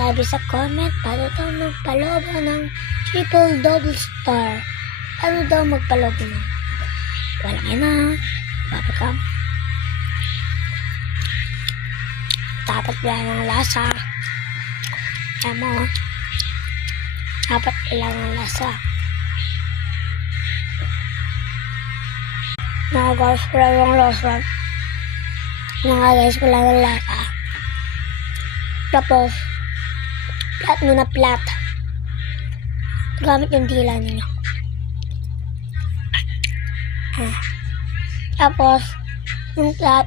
sabi sa comment, paano daw magpalobo ng triple double star? Paano daw magpalobo ng? Walang ina. Babakam. Dapat lang ang lasa. Alam mo, dapat lang ang lasa. Mga guys, wala yung lasa. Mga guys, wala yung lasa. Tapos, plat mo na plat. Gamit yung dila ninyo. Tapos, yung plat.